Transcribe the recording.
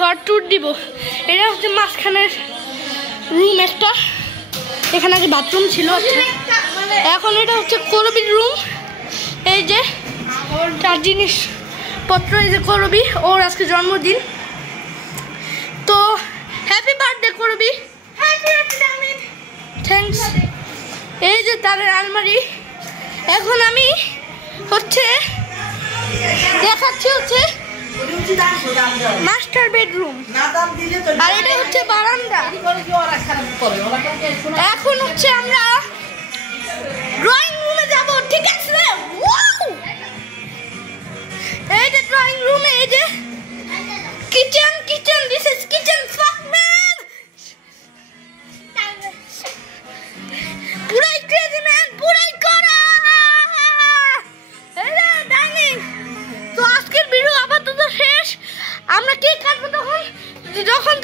ঘর ট্যুর দিব। এটা হচ্ছে মাঝখানের রুম একটা, এখানে আগে বাথরুম ছিল। এখন এটা হচ্ছে করবির রুম। এই যে তার জিনিসপত্র, এই যে করবি, ওর আজকে জন্মদিন, তো হ্যাপি বার্থডে করবি। থ্যাংকস। এই যে তার আলমারি। এখন আমি হচ্ছে দেখাচ্ছি হচ্ছে মাস্টার বেডরুম, আর এটা হচ্ছে বারান্দা। এখন হচ্ছে আমরা ড্রয়িং রুমে যাব, ঠিক আছে? এই যে ড্রয়িং রুমে, এই যে কিচেন, দিস ইজ কিচেন, ফাক ম্যান, পুরাই ক্রেজি ম্যান, পুরাই করা। এই যে ডাইনিং। তো আজকের ভিডিও আপাতত শেষ। আমরা কেক কাটবো যখন